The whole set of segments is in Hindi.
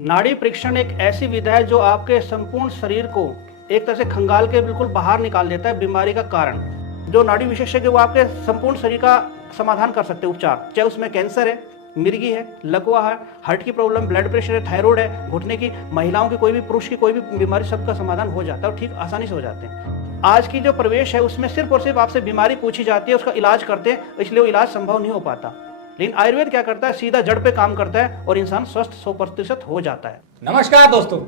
नाड़ी परीक्षण एक ऐसी विधा है जो आपके संपूर्ण शरीर को एक तरह से खंगाल के बिल्कुल बाहर निकाल देता है बीमारी का कारण। जो नाड़ी विशेषज्ञ वो आपके संपूर्ण शरीर का समाधान कर सकते हैं, उपचार, चाहे उसमें कैंसर है, मिर्गी है, लकवा है, हार्ट की प्रॉब्लम, ब्लड प्रेशर है, थायराइड है, घुटने की, महिलाओं की कोई भी, पुरुष की कोई भी बीमारी, सबका समाधान हो जाता है और ठीक आसानी से हो जाते हैं। आज की जो प्रवेश है उसमें सिर्फ और सिर्फ आपसे बीमारी पूछी जाती है, उसका इलाज करते हैं, इसलिए वो इलाज संभव नहीं हो पाता। लेकिन आयुर्वेद क्या करता है, सीधा जड़ पे काम करता है और इंसान स्वस्थ 100% हो जाता है। नमस्कार दोस्तों,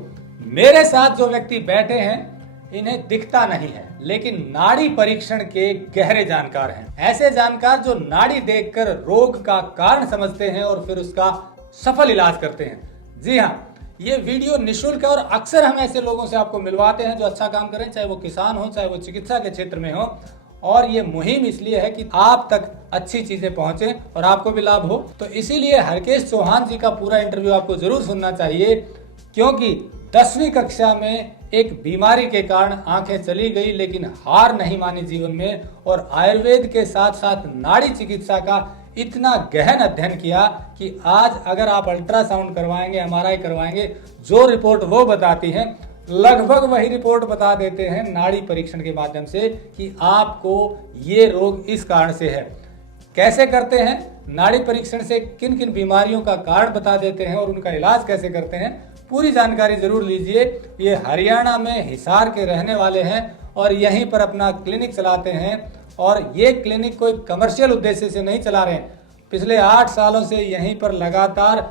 मेरे साथ जो व्यक्ति बैठे हैं इन्हें दिखता नहीं है, लेकिन नाड़ी परीक्षण के गहरे जानकार हैं। ऐसे जानकार जो नाड़ी देखकर रोग का कारण समझते हैं और फिर उसका सफल इलाज करते हैं। जी हाँ, ये वीडियो निशुल्क है और अक्सर हम ऐसे लोगों से आपको मिलवाते हैं जो अच्छा काम करें, चाहे वो किसान हो, चाहे वो चिकित्सा के क्षेत्र में हो। और ये मुहिम इसलिए है कि आप तक अच्छी चीजें पहुंचे और आपको भी लाभ हो। तो इसीलिए हरकेश चौहान जी का पूरा इंटरव्यू आपको जरूर सुनना चाहिए, क्योंकि 10वीं कक्षा में एक बीमारी के कारण आंखें चली गई, लेकिन हार नहीं मानी जीवन में, और आयुर्वेद के साथ साथ नाड़ी चिकित्सा का इतना गहन अध्ययन किया कि आज अगर आप अल्ट्रासाउंड करवाएंगे, एमआरआई करवाएंगे, जो रिपोर्ट वो बताती है लगभग वही रिपोर्ट बता देते हैं नाड़ी परीक्षण के माध्यम से कि आपको ये रोग इस कारण से है। कैसे करते हैं, नाड़ी परीक्षण से किन किन बीमारियों का कारण बता देते हैं और उनका इलाज कैसे करते हैं, पूरी जानकारी जरूर लीजिए। ये हरियाणा में हिसार के रहने वाले हैं और यहीं पर अपना क्लिनिक चलाते हैं, और ये क्लिनिक कोई कमर्शियल उद्देश्य से नहीं चला रहे हैं। पिछले 8 सालों से यहीं पर लगातार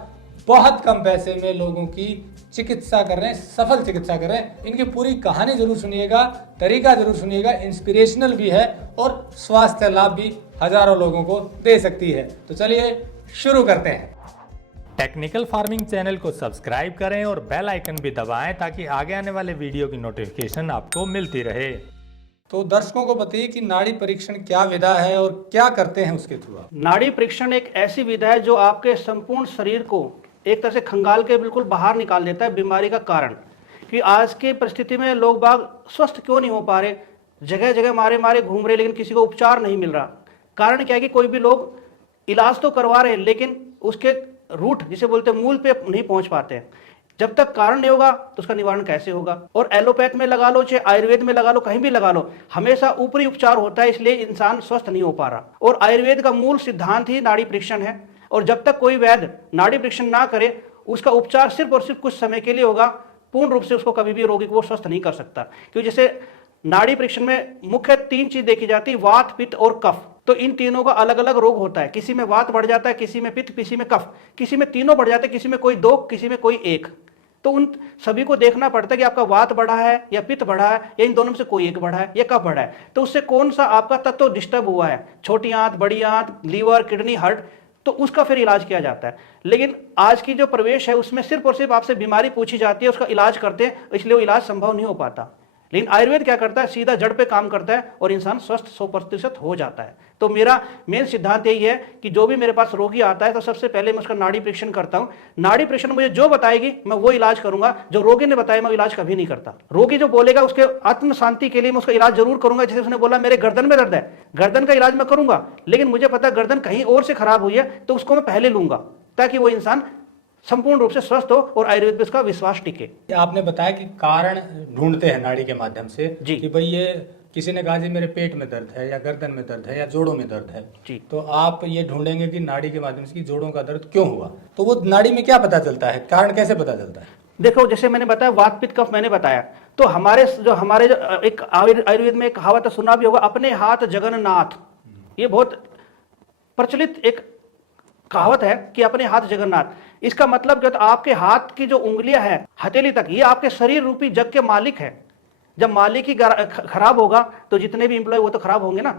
बहुत कम पैसे में लोगों की चिकित्सा कर रहे हैं, सफल चिकित्सा कर रहे हैं। इनकी पूरी कहानी जरूर सुनिएगा, तरीका जरूर सुनिएगा, इंस्पिरेशनल भी है और स्वास्थ्य लाभ भी हजारों लोगों को दे सकती है। तो चलिए शुरू करते हैं। टेक्निकल फार्मिंग चैनल को सब्सक्राइब करें और बेल आइकन भी दबाएं ताकि आगे आने वाले वीडियो की नोटिफिकेशन आपको मिलती रहे। तो दर्शकों को बताइए कि नाड़ी परीक्षण क्या विधा है और क्या करते हैं उसके थ्रू। नाड़ी परीक्षण एक ऐसी विधा है जो आपके संपूर्ण शरीर को एक तरह से खंगाल के बिल्कुल बाहर निकाल देता है बीमारी का कारण। कि आज की परिस्थिति में लोग बाग स्वस्थ क्यों नहीं हो पा रहे, जगह जगह मारे मारे घूम रहे, लेकिन किसी को उपचार नहीं मिल रहा। कारण क्या है कि कोई भी लोग इलाज तो करवा रहे हैं लेकिन उसके रूट, जिसे बोलते हैं, मूल पे नहीं पहुंच पाते हैं। जब तक कारण नहीं होगा तो उसका निवारण कैसे होगा। और एलोपैथ में लगा लो, चाहे आयुर्वेद में लगा लो, कहीं भी लगा लो, हमेशा ऊपरी उपचार होता है, इसलिए इंसान स्वस्थ नहीं हो पा रहा। और आयुर्वेद का मूल सिद्धांत ही नाड़ी परीक्षण है, और जब तक कोई वैद्य नाड़ी परीक्षण ना करे उसका उपचार सिर्फ और सिर्फ कुछ समय के लिए होगा। पूर्ण रूप से उसको कभी भी रोगी को वो स्वस्थ नहीं कर सकता। क्योंकि जैसे नाड़ी परीक्षण में मुख्य 3 चीज देखी जाती है, वात, पित्त और कफ। तो इन तीनों का अलग अलग रोग होता है। किसी में वात बढ़ जाता है, किसी में पित्त, किसी में कफ, किसी में तीनों बढ़ जाते हैं, किसी में कोई 2, किसी में कोई 1। तो उन सभी को देखना पड़ता है कि आपका वात बढ़ा है या पित्त बढ़ा है या इन दोनों में से कोई एक बढ़ा है या कफ बढ़ा है। तो उससे कौन सा आपका तत्व डिस्टर्ब हुआ है, छोटी आंत, बड़ी आंत, लीवर, किडनी, हार्ट, तो उसका फिर इलाज किया जाता है। लेकिन आज की जो प्रवेश है उसमें सिर्फ और सिर्फ आपसे बीमारी पूछी जाती है, उसका इलाज करते हैं, इसलिए वो इलाज संभव नहीं हो पाता। लेकिन आयुर्वेद क्या करता है, सीधा जड़ पे काम करता है और इंसान स्वस्थ 100% हो जाता है। तो मेरा मेन सिद्धांत यही है कि जो भी मेरे पास रोगी आता है तो सबसे पहले मैं उसका नाड़ी परीक्षण करता हूं। नाड़ी परीक्षण मुझे जो बताएगी मैं वो इलाज करूंगा, जो रोगी ने बताया मैं इलाज कभी नहीं करता। रोगी जो बोलेगा उसके आत्म शांति के लिए मैं उसका इलाज जरूर करूंगा। जैसे उसने बोला मेरे गर्दन में दर्द है, गर्दन का इलाज मैं करूंगा, लेकिन मुझे पता गर्दन कहीं और से खराब हुई है तो उसको मैं पहले लूंगा, ताकि वो इंसान संपूर्ण रूप से स्वस्थ हो और आयुर्वेद पे उसका विश्वास टिके। आपने बताया कि कारण ढूंढते हैं नाड़ी के माध्यम से जी। कि भाई ये किसी ने कहा जी मेरे पेट में दर्द है या गर्दन में दर्द है या जोड़ों में दर्द है जी। तो आप ये ढूंढेंगे कि नाड़ी के माध्यम से कि जोड़ों का दर्द क्यों हुआ। तो वो नाड़ी में क्या पता चलता है, कारण कैसे पता चलता है? देखो, जैसे मैंने बताया वात, पित्त, कफ मैंने बताया, तो हमारे जो एक आयुर्वेद में एक कहावत सुना भी होगा, अपने हाथ जगन्नाथ। ये बहुत प्रचलित एक कहावत है कि अपने हाथ जगन्नाथ। इसका मतलब क्या, तो आपके हाथ की जो उंगलियां हैं हथेली तक, ये आपके शरीर रूपी जग के मालिक है। जब मालिक ही खराब होगा तो जितने भी इंप्लॉय वो तो खराब होंगे ना।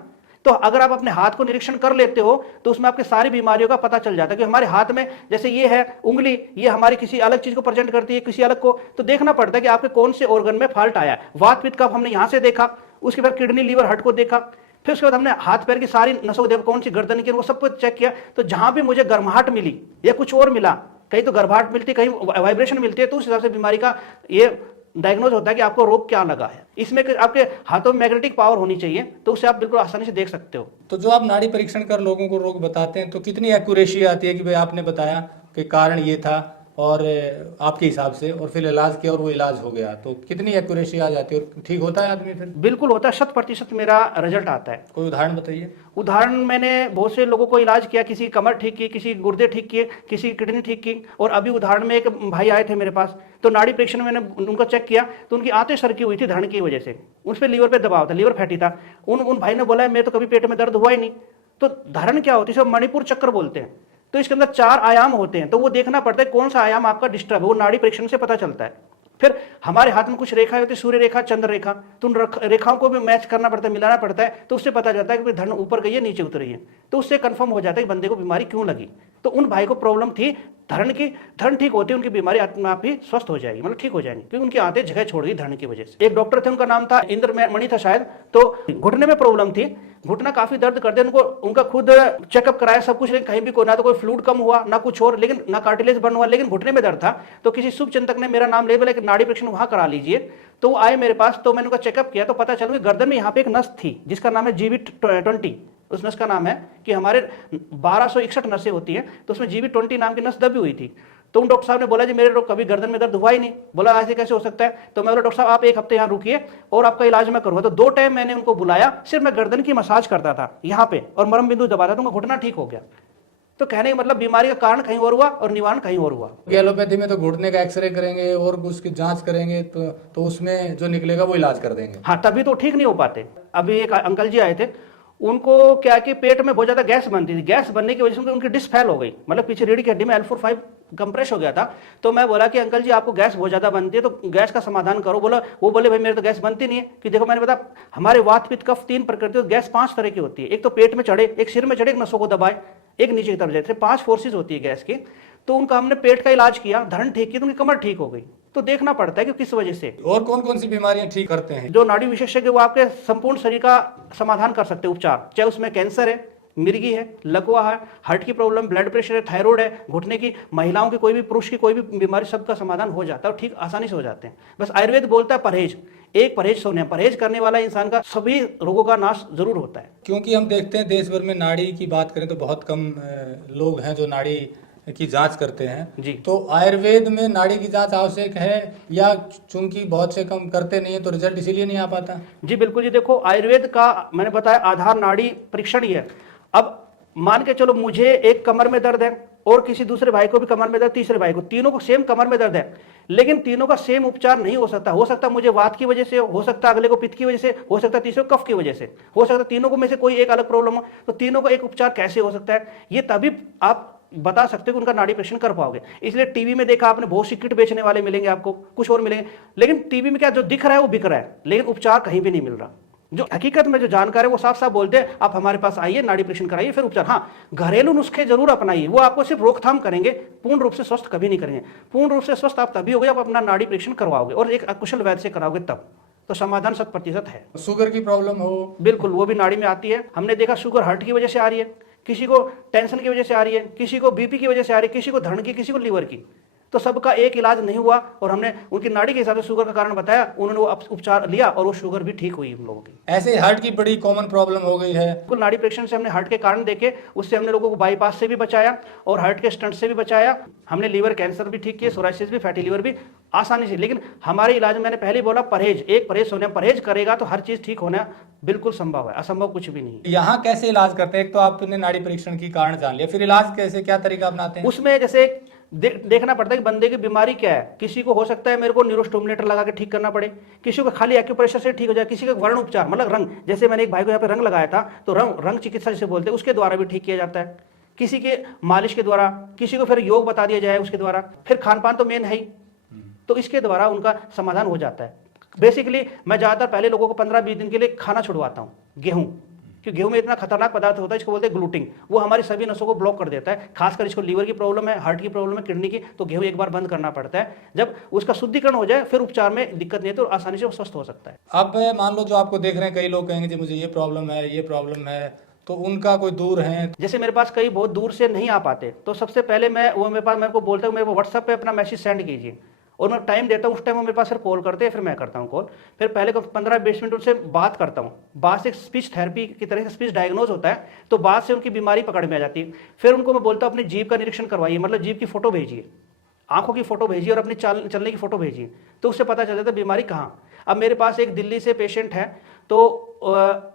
तो अगर आप अपने हाथ को निरीक्षण कर लेते हो तो उसमें आपके सारी बीमारियों का पता चल जाता है। कि हमारे हाथ में जैसे ये है उंगली, ये हमारी किसी अलग चीज को प्रेजेंट करती है, किसी अलग को, तो देखना पड़ता है कि आपके कौन से ऑर्गन में फॉल्ट आया। वात, पित्त, कफ हमने यहाँ से देखा, उसके बाद किडनी, लीवर, हार्ट को देखा, फिर उसके बाद हमने हाथ पैर की सारी नसों को देखा, कौन सी गर्दन की, वो सब कुछ चेक किया। तो जहां भी मुझे गर्माहट मिली या कुछ और मिला, कहीं तो गर्भाहट मिलती, कहीं वाइब्रेशन मिलती है, तो उस हिसाब से बीमारी का ये डायग्नोज होता है कि आपको रोग क्या लगा है। इसमें आपके हाथों में मैग्नेटिक पावर होनी चाहिए, तो उससे आप बिल्कुल आसानी से देख सकते हो। तो जो आप नाड़ी परीक्षण कर लोगों को रोग बताते हैं तो कितनी एक्यूरेसी आती है कि भाई आपने बताया कि कारण ये था, और आपके हिसाब से, और फिर इलाज किया और वो इलाज हो गया, तो कितनी एक्यूरेसी आ जाती है और ठीक होता है आदमी फिर? बिल्कुल होता है, 100% मेरा रिजल्ट आता है। कोई उदाहरण बताइए। उदाहरण, मैंने बहुत से लोगों को इलाज किया, किसी की कमर ठीक की, किसी गुर्दे ठीक किए, किसी की किडनी ठीक की। और अभी उदाहरण में एक भाई आए थे मेरे पास, तो नाड़ी परीक्षण में मैंने उनका चेक किया तो उनकी आंतें सरकी हुई थी धड़ की वजह से, उस पर लीवर पे दबाव था, लीवर फैटी था। उन भाई ने बोला मैं तो कभी पेट में दर्द हुआ ही नहीं। तो धरण क्या होती है, इसे मणिपुर चक्र बोलते हैं। तो इसके अंदर 4 आयाम होते हैं, तो वो देखना पड़ता है कौन सा आयाम आपका डिस्टर्ब है, वो नाड़ी परीक्षण से पता चलता है। फिर हमारे हाथ में कुछ रेखाएं होती है, सूर्य रेखा, चंद्र रेखा, तो उन रेखाओं को भी मैच करना पड़ता है, मिलाना पड़ता है, तो उससे पता चलता है कि धड़ ऊपर गई है नीचे उतरी है, तो उससे कंफर्म हो जाता है कि बंदे को बीमारी क्यों लगी। तो उन भाई को प्रॉब्लम थी धरण की, धरण ठीक होती है उनकी बीमारी अपने आप ही स्वस्थ हो जाएगी, मतलब ठीक हो जाएगी, क्योंकि उनकी आंतें जगह छोड़ गई धरण की वजह से। एक डॉक्टर थे, उनका नाम था इंद्र मणि था शायद, तो घुटने में प्रॉब्लम थी, घुटना काफी दर्द करते, उनको उनका खुद चेकअप कराया सब कुछ, लेकिन कहीं भी कोई ना तो कोई फ्लूइड कम हुआ ना कुछ और, लेकिन ना कार्टिलेज बर्न हुआ, लेकिन घुटने में दर्द था। तो किसी शुभ चिंतक ने मेरा नाम ले बोला कि नाड़ी परीक्षण वहां करा लीजिए। तो वो आए मेरे पास, तो मैंने उनका चेकअप किया तो पता चला कि गर्दन में यहाँ पे एक नस थी जिसका नाम है GV20। उस नस का नाम है कि हमारे 1261 नसें होती हैं, तो उसमें GV20 नाम की नस दबी हुई थी। तो उन डॉक्टर साहब ने बोला जी मेरे कभी गर्दन में दर्द हुआ ही नहीं। बोला ऐसे कैसे हो सकता है? तो मैं बोला डॉक्टर साहब आप 1 हफ्ते यहाँ रुकिए और आपका इलाज मैं करूँगा। तो 2 टाइम मैंने उनको बुलाया, सिर्फ मैं गर्दन की मसाज करता था यहाँ पे और मरम बिंदु दबाता था, उनका घुटना ठीक हो गया। तो कहने का मतलब बीमारी का कारण कहीं और हुआ और निवारण कहीं और हुआ। एलोपैथी में तो घुटने का एक्सरे करेंगे और उसकी जांच करेंगे, तो उसमें जो निकलेगा वो इलाज कर देंगे। हाँ, तभी तो ठीक नहीं हो पाते। अभी एक अंकल जी आए थे, उनको क्या कि पेट में बहुत ज्यादा गैस बनती थी, गैस बनने की वजह से उनकी डिस्क फैल हो गई, मतलब पीछे रीढ़ की हड्डी में L4-5 कंप्रेस हो गया था। तो मैं बोला कि अंकल जी आपको गैस बहुत ज्यादा बनती है, तो गैस का समाधान करो। वो बोले भाई मेरे तो गैस बनती नहीं है। कि देखो मैंने बताया हमारे वात पित्त कफ 3 प्रकृति, गैस 5 तरह की होती है। एक तो पेट में चढ़े, एक सिर में चढ़े, एक नसों को दबाए, एक नीचे की तरफ जाए, 5 फोर्सेज होती है गैस की। तो उनका हमने पेट का इलाज किया, धरण ठीक की, तो उनकी कमर ठीक हो गई। तो देखना पड़ता है कि किस वजह से। और कौन कौन सी बीमारियां ठीक करते हैं? जो नाड़ी विशेषज्ञ वो आपके संपूर्ण शरीर का समाधान कर सकते हैं, उपचार, चाहे उसमें कैंसर है, मिर्गी है, लकवा है, हार्ट की प्रॉब्लम, ब्लड प्रेशर है, थायराइड है, घुटने की, महिलाओं की कोई भी, पुरुष की कोई भी बीमारी, सबका समाधान हो जाता है और ठीक आसानी से हो जाते हैं। बस आयुर्वेद बोलता है परहेज, एक परहेज सोने, परहेज करने वाला इंसान का सभी रोगों का नाश जरूर होता है। क्योंकि हम देखते हैं देश भर में नाड़ी की बात करें तो बहुत कम लोग हैं जो नाड़ी की जांच करते हैं जी। तो आयुर्वेद में नाड़ी की जांच आवश्यक है, या चूंकि बहुत से कम करते नहीं है तो रिजल्ट इसीलिए नहीं आ पाता? जी बिल्कुल जी, देखो आयुर्वेद का मैंने बताया आधार नाड़ी परीक्षण ही है। अब मान के चलो मुझे एक कमर में दर्द है और किसी दूसरे भाई को भी कमर में दर्द, तीसरे भाई को, तीनों को सेम कमर में दर्द है, लेकिन तीनों का सेम उपचार नहीं हो सकता। हो सकता मुझे वात की वजह से, हो सकता अगले को पित्त की वजह से, हो सकता तीसरे को कफ की वजह से, हो सकता तीनों को में से कोई एक अलग प्रॉब्लम हो। तो तीनों का एक उपचार कैसे हो सकता है, ये तभी आप बता सकते हो कि उनका नाड़ी परीक्षण कर पाओगे। इसलिए टीवी में देखा आपने बहुत सी किट बेचने वाले मिलेंगे आपको, कुछ और मिलेंगे, लेकिन टीवी में क्या जो दिख रहा है वो बिक रहा है, लेकिन उपचार कहीं भी नहीं मिल रहा। जो हकीकत में जो जानकार है वो साफ साफ बोलते हैं आप हमारे पास आइए, नाड़ी परीक्षण कराइए, फिर उपचार। हाँ, घरेलू नुस्खे जरूर अपनाइए, वो आपको सिर्फ रोकथाम करेंगे, पूर्ण रूप से स्वस्थ कभी नहीं करेंगे। पूर्ण रूप से स्वस्थ आप तभी होगे आप अपना नाड़ी परीक्षण करवाओगे और एक अकुशल वैद्य से कराओगे, तब तो समाधान 100% है। शुगर की प्रॉब्लम हो? बिल्कुल, वो भी नाड़ी में आती है। हमने देखा शुगर हार्ट की वजह से आ रही है, किसी को टेंशन की वजह से आ रही है, किसी को बीपी की वजह से आ रही है, किसी को धड़ की, किसी को लीवर की। तो सबका एक इलाज नहीं हुआ और हमने उनकी नाड़ी के हिसाब से शुगर का कारण बताया, उन्होंने वो उपचार लिया और वो शुगर भी ठीक हुई उन लोगों की। ऐसे हार्ट की बड़ी कॉमन प्रॉब्लम हो गई है। बिल्कुल, नाड़ी परीक्षण से हमने हार्ट के कारण देखे, उससे हमने लोगों को बाईपास से भी बचाया और हार्ट के स्टंट से भी बचाया। हमने लीवर कैंसर भी ठीक किए, सोराइसिस भी, फैटी लीवर भी आसानी से। लेकिन हमारे इलाज में मैंने पहले बोला परहेज, एक परहेज सोने, परहेज करेगा तो हर चीज ठीक होना बिल्कुल संभव है, असंभव कुछ भी नहीं। यहाँ कैसे इलाज करते हैं? एक तो आपने नाड़ी परीक्षण की कारण जान लिया, फिर इलाज कैसे, क्या तरीका अपनाते हैं? उसमें जैसे देखना पड़ता है कि बंदे की बीमारी क्या है। किसी को हो सकता है मेरे को न्यूरोस्टिमुलेटर लगा के ठीक करना पड़े, किसी को खाली एक्यूप्रेशर से ठीक हो जाए, किसी का वर्ण उपचार मतलब रंग, जैसे मैंने एक भाई को यहाँ पे रंग लगाया था तो रंग चिकित्सा जिसे बोलते हैं उसके द्वारा भी ठीक किया जाता है, किसी के मालिश के द्वारा, किसी को फिर योग बता दिया जाए उसके द्वारा, फिर खान पान तो मेन है ही, तो इसके द्वारा उनका समाधान हो जाता है। बेसिकली मैं ज़्यादातर पहले लोगों को 15-20 दिन के लिए खाना छुड़वाता हूँ गेहूँ, क्योंकि गेहूं में इतना खतरनाक पदार्थ होता है, इसको बोलते हैं ग्लूटिन, वो हमारी सभी नसों को ब्लॉक कर देता है। खासकर इसको लीवर की प्रॉब्लम है, हार्ट की प्रॉब्लम है, किडनी की, तो गेहूं एक बार बंद करना पड़ता है। जब उसका शुद्धिकरण हो जाए फिर उपचार में दिक्कत नहीं है तो आसानी से वो स्वस्थ हो सकता है। अब मान लो जो आपको देख रहे हैं कई लोग कहेंगे जी मुझे ये प्रॉब्लम है, ये प्रॉब्लम है, तो उनका कोई दूर है? जैसे मेरे पास कई बहुत दूर से नहीं आ पाते, तो सबसे पहले मेरे को बोलता हूँ मेरे को व्हाट्सएप पे अपना मैसेज सेंड कीजिए और मैं टाइम देता हूँ, उस टाइम वो मेरे पास फिर कॉल करते हैं, फिर मैं करता हूँ कॉल। फिर पहले 15-20 मिनट उनसे बात करता हूँ, बात से स्पीच थेरेपी की तरह से स्पीच डायग्नोज होता है, तो बात से उनकी बीमारी पकड़ में आ जाती है। फिर उनको मैं बोलता हूँ अपनी जीभ का निरीक्षण करवाइए, मतलब जीभ की फोटो भेजिए, आंखों की फोटो भेजिए और अपनी चलने की फोटो भेजिए, तो उससे पता चल जाता है बीमारी कहाँ। अब मेरे पास एक दिल्ली से पेशेंट है, तो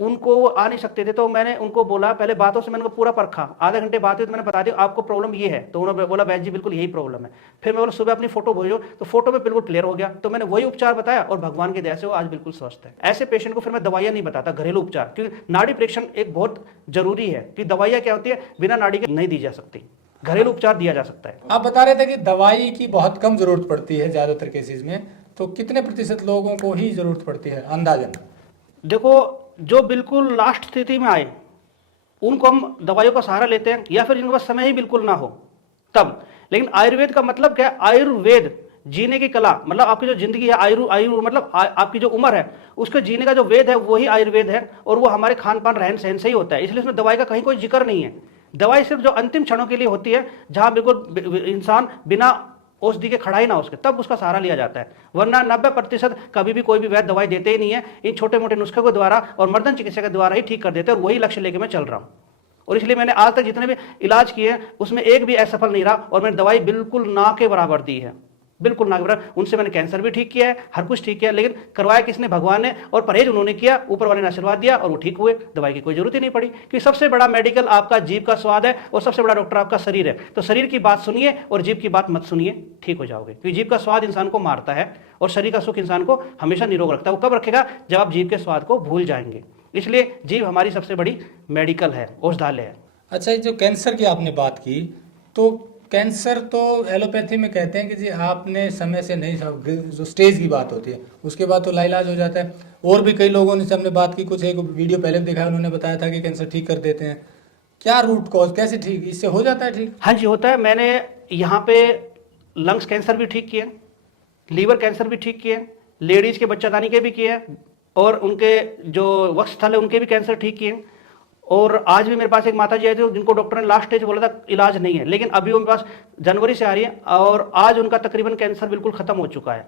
उनको आ नहीं सकते थे, तो मैंने उनको बोला, पहले बातों से मैंने उनको पूरा परखा, आधे घंटे बात हुई तो मैंने बता दिया आपको प्रॉब्लम ये है, तो उन्होंने बोला वैद्य जी बिल्कुल यही प्रॉब्लम है। फिर मैं बोला सुबह अपनी फोटो भेजो, तो फोटो में बिल्कुल क्लियर हो गया, तो मैंने वही उपचार बताया और भगवान की दया से वो आज बिल्कुल स्वस्थ है। ऐसे पेशेंट को फिर मैं दवाइयां नहीं बताता, घरेलू उपचार, क्योंकि नाड़ी परीक्षण एक बहुत जरूरी है, कि दवाइयां क्या होती है बिना नाड़ी के नहीं दी जा सकती, घरेलू उपचार दिया जा सकता है। आप बता रहे थे कि दवाई की बहुत कम जरूरत पड़ती है ज्यादातर केसेस में, तो कितने प्रतिशत लोगों को ही जरूरत पड़ती है अंदाजन? देखो, जो बिल्कुल लास्ट स्थिति में आए उनको हम दवाइयों का सहारा लेते हैं, या फिर जिनके पास समय ही बिल्कुल ना हो तब। लेकिन आयुर्वेद का मतलब क्या है? आयुर्वेद जीने की कला, मतलब आपकी जो जिंदगी है, आयु मतलब आपकी जो उम्र है, उसके जीने का जो वेद है वही आयुर्वेद है, और वो हमारे खान पान रहन सहन से ही होता है। इसलिए उसमें दवाई का कहीं कोई जिक्र नहीं है। दवाई सिर्फ जो अंतिम क्षणों के लिए होती है, जहां बिल्कुल इंसान बिना औषधि के खड़ा ही ना हो सके, तब उसका सहारा लिया जाता है। वरना 90% कभी भी कोई भी वैद्य दवाई देते ही नहीं है, इन छोटे मोटे नुस्खे के द्वारा और मर्दन चिकित्सा के द्वारा ही ठीक कर देते हैं, और वही लक्ष्य लेके मैं चल रहा हूँ। और इसलिए मैंने आज तक जितने भी इलाज किए हैं उसमें एक भी असफल नहीं रहा, और मैंने दवाई बिल्कुल ना के बराबर दी है, बिल्कुल ना के बराबर। उनसे मैंने कैंसर भी ठीक किया है, हर कुछ ठीक किया, लेकिन करवाया किसने? भगवान ने, और परहेज उन्होंने किया, ऊपर वाले ने आशीर्वाद दिया और वो ठीक हुए। दवाई की कोई जरूरत ही नहीं पड़ी, क्योंकि सबसे बड़ा मेडिकल आपका जीभ का स्वाद है, और सबसे बड़ा डॉक्टर आपका शरीर है। तो शरीर की बात सुनिए और जीभ की बात मत सुनिए, ठीक हो जाओगे। क्योंकि जीभ का स्वाद इंसान को मारता है, और शरीर का सुख इंसान को हमेशा निरोग रखता है। वो कब रखेगा? जब आप जीभ के स्वाद को भूल जाएंगे। इसलिए जीभ हमारी सबसे बड़ी मेडिकल है, औषधालय है। अच्छा, जो कैंसर की आपने बात की, तो कैंसर तो एलोपैथी में कहते हैं कि जी आपने समय से नहीं, जो स्टेज की बात होती है उसके बाद तो लाइलाज हो जाता है। और भी कई लोगों ने से हमने बात की, कुछ एक वीडियो पहले भी दिखाया, उन्होंने बताया था कि कैंसर ठीक कर देते हैं। क्या रूट कॉज, कैसे ठीक, इससे हो जाता है ठीक? हाँ जी, होता है। मैंने यहाँ पे लंग्स कैंसर भी ठीक किए, लीवर कैंसर भी ठीक किए, लेडीज के बच्चादानी के भी किए, और उनके जो वक्षस्थल है उनके भी कैंसर ठीक किए। और आज भी मेरे पास एक माता जी आए थे जिनको डॉक्टर ने लास्ट स्टेज बोला था इलाज नहीं है, लेकिन अभी वो मेरे पास जनवरी से आ रही है, और आज उनका तकरीबन कैंसर बिल्कुल खत्म हो चुका है।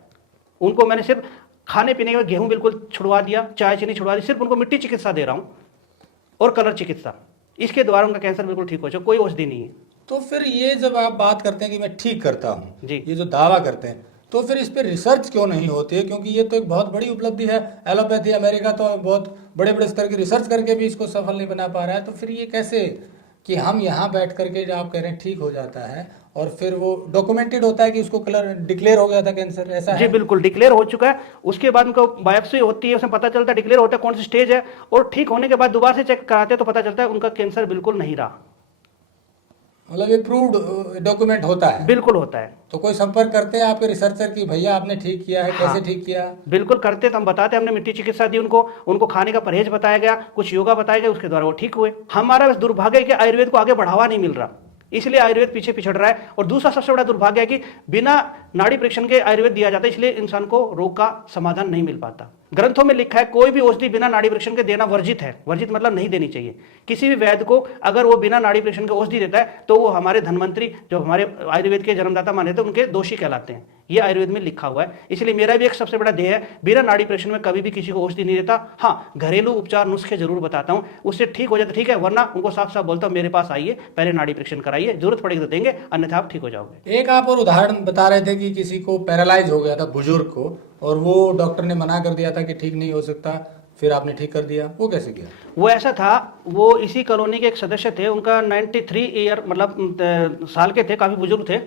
उनको मैंने सिर्फ खाने पीने का गेहूं बिल्कुल छुड़वा दिया, चाय चीनी छुड़वा दी, सिर्फ उनको मिट्टी चिकित्सा दे रहा हूं और कलर चिकित्सा, इसके द्वारा उनका कैंसर बिल्कुल ठीक हो चुका, कोई औषधि नहीं है। तो फिर ये जब आप बात करते हैं कि मैं ठीक करता हूँ जी, ये जो दावा करते हैं, तो फिर इस पे रिसर्च क्यों नहीं होती है? क्योंकि ये तो एक बहुत बड़ी उपलब्धि है। एलोपैथी अमेरिका तो बहुत बड़े बड़े स्तर की रिसर्च करके भी इसको सफल नहीं बना पा रहा है। तो फिर ये कैसे कि हम यहाँ बैठ करके जो आप कह रहे हैं ठीक हो जाता है, और फिर वो डॉक्यूमेंटेड होता है कि उसको कलर डिक्लेयर हो गया था कैंसर, ऐसा जी है? बिल्कुल डिक्लेयर हो चुका है। उसके बाद उनको बायोप्सी होती है, उसमें पता चलता है, डिक्लेयर होता है कौन सी स्टेज है, और ठीक होने के बाद दोबारा से चेक कराते हैं तो पता चलता है उनका कैंसर बिल्कुल नहीं रहा। मतलब ये प्रूव्ड डॉक्यूमेंट होता है? बिल्कुल होता है। तो कोई संपर्क करते हैं आपके रिसर्चर की, भैया आपने ठीक किया है, कैसे हाँ, ठीक किया? बिल्कुल करते, तो हम बताते, हमने मिट्टी चिकित्सा दी उनको खाने का परहेज बताया गया, कुछ योगा बताया गया, उसके द्वारा वो ठीक हुए। हमारा बस दुर्भाग्य है कि आयुर्वेद को आगे बढ़ावा नहीं मिल रहा, इसलिए आयुर्वेद पीछे पिछड़ रहा है। और दूसरा सबसे बड़ा दुर्भाग्य है कि बिना नाड़ी परीक्षण के आयुर्वेद दिया जाता है, इसलिए इंसान को रोग का समाधान नहीं मिल पाता। ग्रंथों में लिखा है कोई भी औषधि बिना नाड़ी परीक्षण के देना वर्जित है। वर्जित मतलब नहीं देनी चाहिए। किसी भी वैद्य को अगर वो बिना नाड़ी परीक्षण के औषधि देता है तो वो हमारे धन्वंतरी, जो हमारे आयुर्वेद के जन्मदाता माने थे, उनके दोषी कहलाते हैं। ये आयुर्वेद में लिखा हुआ है। इसलिए मेरा भी एक सबसे बड़ा ध्येय है, बिना नाड़ी परीक्षण में कभी भी किसी को औषधि नहीं देता। हाँ, घरेलू उपचार नुस्खे जरूर बताता हूँ, उससे ठीक हो जाता ठीक है, वरना उनको साफ साफ बोलता हूँ मेरे पास आइए, पहले नाड़ी परीक्षण कराइए, जरूरत पड़ेगी तो देंगे, अन्यथा आप ठीक हो जाओगे। एक आप और उदाहरण बता रहे थे कि किसी को पैरालाइज हो गया था, बुजुर्ग को, और वो डॉक्टर ने मना कर दिया था कि ठीक नहीं हो सकता, फिर आपने ठीक कर दिया, वो कैसे किया? वो ऐसा था, वो इसी कॉलोनी के एक सदस्य थे, उनका 93 ईयर मतलब साल के थे, काफ़ी बुजुर्ग थे।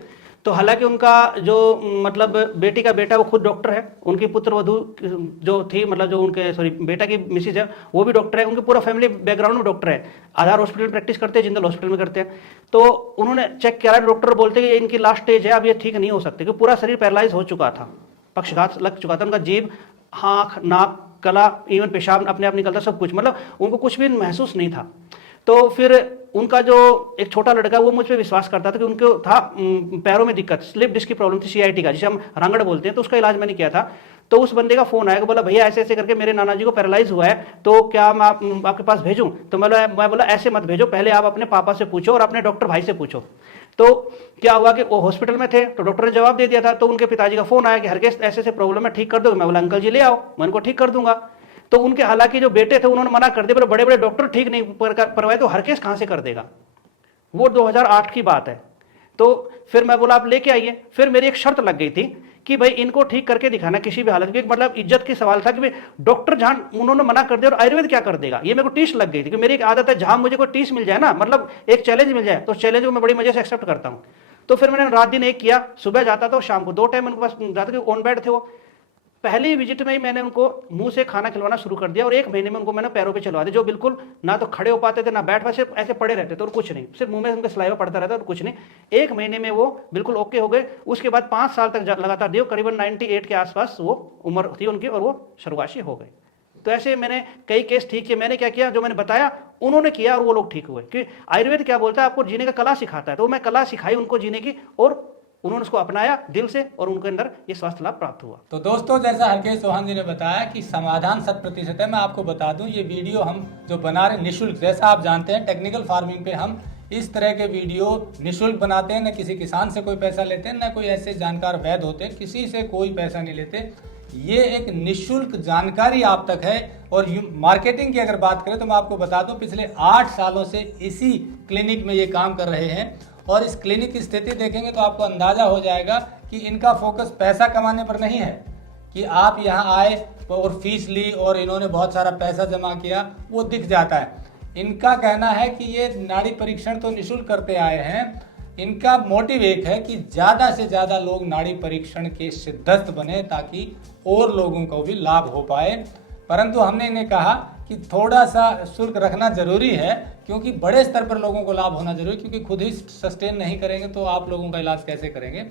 तो हालांकि उनका जो मतलब बेटी का बेटा वो खुद डॉक्टर है, उनकी पुत्र वधू जो थी, मतलब जो उनके बेटा की मिसेज है वो भी डॉक्टर है, उनकी पूरा फैमिली बैकग्राउंड में डॉक्टर है। आधार हॉस्पिटल में प्रैक्टिस करते हैं, जिंदल हॉस्पिटल में करते हैं। तो उन्होंने चेक किया, डॉक्टर बोलते हैं कि इनकी लास्ट स्टेज है, अब ये ठीक नहीं हो सकते, क्योंकि पूरा शरीर पैरालाइज हो चुका था, पक्षघात लग चुका था, उनका जीभ, आँख, नाक, गला, इवन पेशाब अपने आप निकलता, सब कुछ, मतलब उनको कुछ भी महसूस नहीं था। तो फिर उनका जो एक छोटा लड़का वो मुझ पर विश्वास करता था कि उनको था पैरों में दिक्कत, स्लिप डिस्क की प्रॉब्लम थी, सीआईटी का, जिसे हम रांगड़ बोलते हैं। तो उसका इलाज मैंने किया था। तो उस बंदे का फोन आया, बोला भैया ऐसे ऐसे करके मेरे नाना जी को पैरालाइज हुआ है, तो क्या मैं आपके पास भेजूं? तो मैं बोला ऐसे मत भेजो, पहले आप अपने पापा से पूछो और अपने डॉक्टर भाई से पूछो। तो क्या हुआ कि वो हॉस्पिटल में थे, तो डॉक्टर ने जवाब दे दिया था। तो उनके पिताजी का फोन आया कि हरकेश ऐसे ऐसे प्रॉब्लम है, ठीक कर दो। मैं बोला अंकल जी ले आओ, मैं उनको ठीक कर दूंगा। तो उनके हालांकि जो बेटे थे उन्होंने मना कर दिया, बोले बड़े बड़े डॉक्टर ठीक नहीं करवाए तो हरकेश कहां से कर देगा। वो 2008 की बात है। तो तो फिर मैं बोला आप लेके आइए। फिर मेरी एक शर्त लग गई थी कि भाई इनको ठीक करके दिखाना किसी भी हालत में, मतलब इज्जत की सवाल था कि भाई डॉक्टर जहां उन्होंने मना कर दिया और आयुर्वेद क्या कर देगा, ये मेरे को टीस लग गई थी। कि मेरी एक आदत है जहां मुझे कोई टीस मिल जाए ना, मतलब एक चैलेंज मिल जाए, तो चैलेंज को मैं बड़ी मजे से एक्सेप्ट करता हूं। तो फिर मैंने रात दिन एक किया, सुबह जाता था और शाम को 2 टाइम उनके पास जाता था, ऑन बेड थे वो। पहली विजिट में ही मैंने उनको मुंह से खाना खिलवाना शुरू कर दिया और 1 महीने में उनको मैंने पैरों पे चलवा दिया, जो बिल्कुल ना तो खड़े हो पाते थे ना बैठ पाते, सिर्फ ऐसे पड़े रहते थे और कुछ नहीं, सिर्फ मुंह में उनके सलाइवा पड़ता रहता और कुछ नहीं। 1 महीने में वो बिल्कुल ओके हो गए। उसके बाद 5 साल तक लगातार दिए, करीबन 98 के आसपास वो उम्र थी उनकी और वो स्वर्गवासी हो गए। तो ऐसे मैंने कई केस ठीक किए। मैंने क्या किया, जो मैंने बताया उन्होंने किया और वो लोग ठीक हुए। कि आयुर्वेद क्या बोलता है, आपको जीने का कला सिखाता है, तो मैं कला सिखाई उनको जीने की और उन्होंने उसको अपनाया दिल से और उनके अंदर ये स्वास्थ्य लाभ प्राप्त हुआ। तो दोस्तों, जैसा हरकेश चौहान जी ने बताया कि समाधान 100% है। मैं आपको बता दूं, ये वीडियो हम जो बना रहे निःशुल्क, जैसा आप जानते हैं टेक्निकल फार्मिंग पे हम इस तरह के वीडियो निःशुल्क बनाते हैं। न किसी किसान से कोई पैसा लेते हैं, न कोई ऐसे जानकार वैद्य होते हैं, किसी से कोई पैसा नहीं लेते। ये एक निःशुल्क जानकारी आप तक है। और मार्केटिंग की अगर बात करें तो मैं आपको बता दूं, पिछले 8 सालों से इसी क्लिनिक में ये काम कर रहे हैं। और इस क्लिनिक की स्थिति देखेंगे तो आपको अंदाजा हो जाएगा कि इनका फोकस पैसा कमाने पर नहीं है कि आप यहाँ आए और फीस ली और इन्होंने बहुत सारा पैसा जमा किया, वो दिख जाता है। इनका कहना है कि ये नाड़ी परीक्षण तो निःशुल्क करते आए हैं, इनका मोटिव एक है कि ज़्यादा से ज़्यादा लोग नाड़ी परीक्षण के सिद्धस्त बने ताकि और लोगों को भी लाभ हो पाए। परंतु हमने इन्हें कहा कि थोड़ा सा शुल्क रखना जरूरी है, क्योंकि बड़े स्तर पर लोगों को लाभ होना जरूरी, क्योंकि खुद ही सस्टेन नहीं करेंगे तो आप लोगों का इलाज कैसे करेंगे।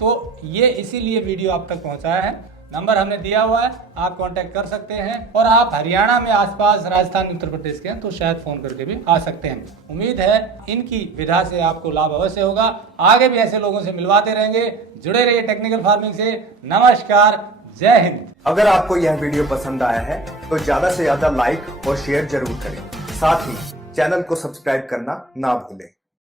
तो ये इसीलिए वीडियो आप तक पहुंचाया है। नंबर हमने दिया हुआ है, आप कांटेक्ट कर सकते हैं। और आप हरियाणा में आसपास, राजस्थान, उत्तर प्रदेश के हैं तो शायद फोन करके भी आ सकते हैं। उम्मीद है इनकी विधा से आपको लाभ अवश्य होगा। आगे भी ऐसे लोगों से मिलवाते रहेंगे। जुड़े रहिए टेक्निकल फार्मिंग से। नमस्कार, जय हिंद। अगर आपको यह वीडियो पसंद आया है तो ज्यादा से ज्यादा लाइक और शेयर जरूर करें। साथ ही चैनल को सब्सक्राइब करना ना भूलें।